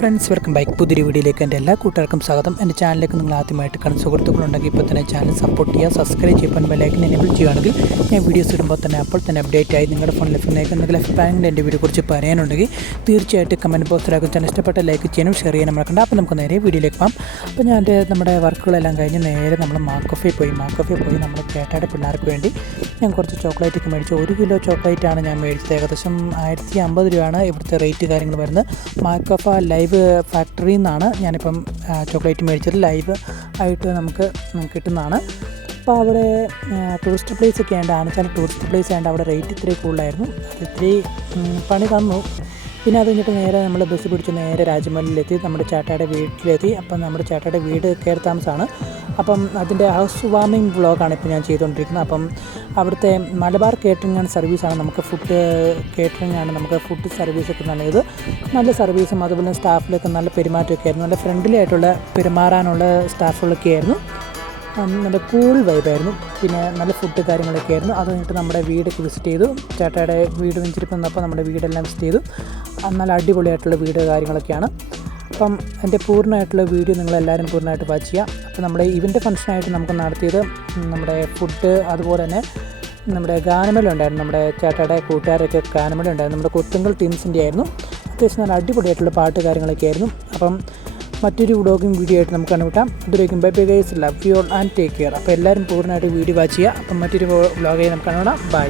Friends, welcome back. പുതിയൊരു വീഡിയോയിലേക്ക് എൻ്റെ എല്ലാ കൂട്ടുകാർക്കും സ്വാഗതം. എൻ്റെ ചാനലിലേക്ക് നിങ്ങൾ ആദ്യമായിട്ട് കാണുന്ന സുഹൃത്തുക്കളുണ്ടെങ്കിൽ ഇപ്പോൾ തന്നെ ചാനൽ സപ്പോർട്ട് ചെയ്യുക, സബ്സ്ക്രൈബ് ചെയ്യുമ്പോൾ ബെല്ലൈക്കൻ എനേബിൾ ചെയ്യുകയാണെങ്കിൽ ഞാൻ വീഡിയോസ് ഇടുമ്പോൾ തന്നെ അപ്പോൾ തന്നെ അപ്ഡേറ്റ് ആയി നിങ്ങളുടെ ഫോണിൽ ലഭിക്കുന്നതിന് എന്തെങ്കിലും അഭിപ്രായങ്ങൾ എൻ്റെ വീഡിയോയെക്കുറിച്ച് പറയാനുണ്ടെങ്കിൽ തീർച്ചയായിട്ടും കമൻറ്റ് ബോക്സിലാക്കും. ചാനൽ ഇഷ്ടപ്പെട്ട ലൈക്ക് ചെയ്യാനും ഷെയർ ചെയ്യാനും മറക്കണ്ട. അപ്പോൾ നമുക്ക് നേരെ വീഡിയോയിലേക്ക് പോകാം. അപ്പോൾ ഞാൻ നമ്മുടെ വർക്കുകളെല്ലാം കഴിഞ്ഞ് നേരെ നമ്മൾ മാക്കോഫയിൽ പോയി നമ്മുടെ ചേട്ടായുടെ പിള്ളേർക്ക് വേണ്ടി ഞാൻ കുറച്ച് ചോക്ലേറ്റൊക്കെ മേടിച്ചു. 1 കിലോ ചോക്ലേറ്റാണ് ഞാൻ മേടിച്ചത്. ഏകദേശം 1050 രൂപയാണ് ഇവിടുത്തെ റേറ്റ് കാര്യങ്ങൾ വരുന്നത്. മാക്കോഫ ലൈവ് ഫാക്ടറിയിൽ നിന്നാണ് ഞാനിപ്പം ചോക്ലേറ്റ് മേടിച്ചത്. ലൈവ് ആയിട്ട് നമുക്ക് കിട്ടുന്നതാണ്. അപ്പോൾ അവിടെ ടൂറിസ്റ്റ് പ്ലേസൊക്കെ ഉണ്ട്. ആനച്ചാൽ ടൂറിസ്റ്റ് പ്ലേസ് ആയതുകൊണ്ട് അവിടെ റേറ്റ് ഇത്തിരി കൂടുതലായിരുന്നു. അത് ഇത്തിരി പണി തന്നു. പിന്നെ അത് കഴിഞ്ഞിട്ട് നേരെ നമ്മൾ ബസ് പിടിച്ച് നേരെ രാജമഹലിലെത്തി, നമ്മുടെ ചേട്ടായുടെ വീട്ടിലെത്തി. അപ്പം നമ്മുടെ ചേട്ടായുടെ വീട് കയറി താമസമാണ്. അപ്പം അതിൻ്റെ ഹൗസ് വാമിംഗ് വ്ളോഗാണ് ഇപ്പോൾ ഞാൻ ചെയ്തുകൊണ്ടിരിക്കുന്നത്. അപ്പം അവിടുത്തെ മലബാർ കേറ്ററിംഗ് ആൻഡ് സർവീസാണ് നമുക്ക് ഫുഡ് സർവീസൊക്കെ നൽകിയത്. നല്ല സർവീസും അതുപോലെ സ്റ്റാഫിലൊക്കെ നല്ല പെരുമാറ്റമൊക്കെ ആയിരുന്നു. നല്ല ഫ്രണ്ട്ലി ആയിട്ടുള്ള പെരുമാറാനുള്ള സ്റ്റാഫുകളൊക്കെ ആയിരുന്നു. നല്ല കൂൾ വൈബായിരുന്നു. പിന്നെ നല്ല ഫുഡ് കാര്യങ്ങളൊക്കെ ആയിരുന്നു. അത് കഴിഞ്ഞിട്ട് നമ്മുടെ വീടൊക്കെ വിസിറ്റ് ചെയ്തു. ചേട്ടായുടെ വീട് വെഞ്ചിരിപ്പ് വന്നപ്പോൾ നമ്മുടെ വീടെല്ലാം വിസിറ്റ് ചെയ്തു. നല്ല അടിപൊളിയായിട്ടുള്ള വീട് കാര്യങ്ങളൊക്കെയാണ്. അപ്പം എൻ്റെ പൂർണ്ണമായിട്ടുള്ള വീഡിയോ നിങ്ങളെല്ലാവരും പൂർണ്ണമായിട്ട് വാച്ച് ചെയ്യാം. അപ്പോൾ നമ്മുടെ ഇവൻ്റ് ഫംഗ്ഷനായിട്ട് നമുക്ക് നടത്തിയത് നമ്മുടെ ഫുഡ്, അതുപോലെ തന്നെ നമ്മുടെ ഗാനമേള ഉണ്ടായിരുന്നു. നമ്മുടെ ചേട്ടായുടെ കൂട്ടുകാരൊക്കെ ഗാനമേള ഉണ്ടായിരുന്നു. നമ്മുടെ കൊത്തുങ്കൽ ടീംസിൻ്റെ ആയിരുന്നു. അത്യാവശ്യം നല്ല അടിപൊളിയായിട്ടുള്ള പാട്ട് കാര്യങ്ങളൊക്കെ ആയിരുന്നു. അപ്പം മറ്റൊരു വ്ളോഗിങ് വീഡിയോ ആയിട്ട് നമുക്ക് കണ്ടുമുട്ടാം. ഇതുവരേക്കും bye bye guys, love you all and take care. അപ്പോൾ എല്ലാവരും പൂർണ്ണമായിട്ട് വീഡിയോ വാച്ച് ചെയ്യുക. അപ്പം മറ്റൊരു വ്ളോഗായി നമുക്ക് കണ്ടുമുട്ടാം. ബൈ.